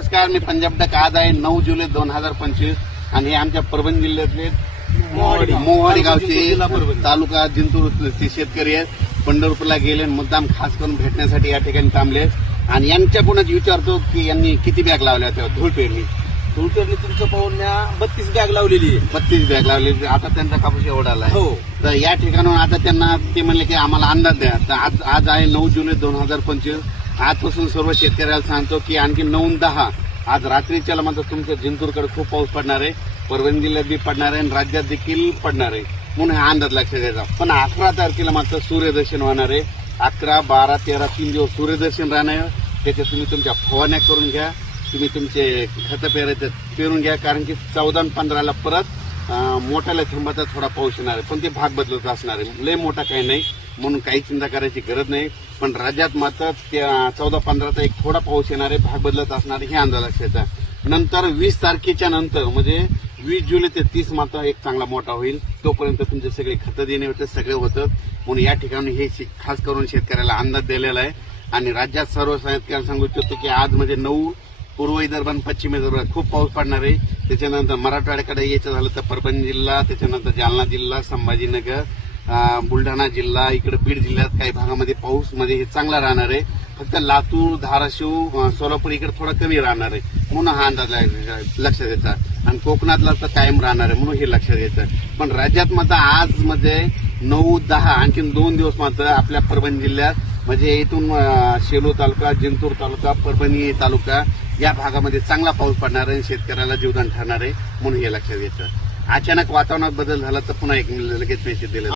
नमस्कार मी पंजाब डक आज आहे नऊ जुलै दोन हजार पंचवीस. आणि हे आमच्या परभणी जिल्ह्यातले मोहाडी. मोहाडी गावचे. तालुका जिंतूर शेतकरी आहेत. पंढरपूरला गेले मुद्दाम खास करून भेटण्यासाठी या ठिकाणी थांबले. आणि यांच्याकडूनच विचारतो की यांनी किती बॅग लावल्या होत्या धूळ पेरणी. तुमचं पाहून म्या बत्तीस बॅग लावलेली आहे. बत्तीस बॅग लावले आता त्यांचा कापूस एवढा आला हो. तर या ठिकाणाहून आता त्यांना ते म्हणले की आम्हाला अंदाज द्या. तर आज आज आहे नऊ जुलै दोन हजार पंचवीस. आजपासून सर्व शेतकऱ्याला सांगतो की आणखी नऊ दहा. आज रात्रीच्याला मात्र तुमच्या जिंतूरकडे खूप पाऊस पडणार आहे. परभणी जिल्ह्यात बी पडणार आहे आणि राज्यात देखील पडणार आहे. म्हणून हा अंदाज लक्षात द्यायचा पण अकरा तारखेला मात्र सूर्यदर्शन होणार आहे. अकरा बारा तेरा तीन दिवस सूर्यदर्शन राहणार. आहे. त्याच्यात तुम्ही तुमच्या फवारण्या करून घ्या. तुम्ही तुमचे खतं पेरायचं पेरून घ्या. कारण की चौदा आणि पंधराला परत मोठ्याला थेंबाचा थोडा पाऊस येणार आहे. पण ते भाग बदलत असणार आहे. लय मोठा काही नाही. म्हणून काही चिंता करायची गरज नाही. पण राज्यात मात्र त्या चौदा पंधराचा एक थोडा पाऊस येणार आहे भाग बदलत असणार हे अंदाज लक्षात नंतर वीस तारखेच्या नंतर म्हणजे वीस जुलै ते तीस मात्र एक चांगला मोठा होईल. तोपर्यंत तुमचे सगळे खतं देणे होते सगळे होतं म्हणून या ठिकाणी हे शे- खास करून शेतकऱ्याला अंदाज दिलेला आहे. आणि राज्यात सर्व शेतकऱ्यांना सांगू इच्छितो की आज म्हणजे नऊ पूर्व विदर्भ आणि पश्चिम विदर्भात खूप पाऊस पडणार आहे. त्याच्यानंतर मराठवाड्याकडे यायचं झालं तर परभणी जिल्हा त्याच्यानंतर जालना जिल्हा संभाजीनगर बुलढाणा जिल्हा इकडे बीड जिल्ह्यात काही भागामध्ये पाऊस म्हणजे हे चांगला राहणार आहे. फक्त लातूर धाराशिव सोलापूर इकडे थोडा कमी राहणार आहे. म्हणून हा अंदाज लक्षात द्यायचा आणि कोकणातला तर कायम राहणार आहे म्हणून हे लक्षात येतं. पण राज्यात मात्र आज म्हणजे नऊ दहा आणखीन दोन दिवस मात्र आपल्या परभणी जिल्ह्यात म्हणजे इथून शेलो शेलू तालुका जिंतूर तालुका परभणी तालुका या भागामध्ये चांगला पाऊस पडणार आहे आणि शेतकऱ्याला जीवदान ठरणार आहे म्हणून हे लक्षात घ्यायचं अचानक वातावरणात बदल झाला तर पुन्हा एक लगेच मेसेज दिला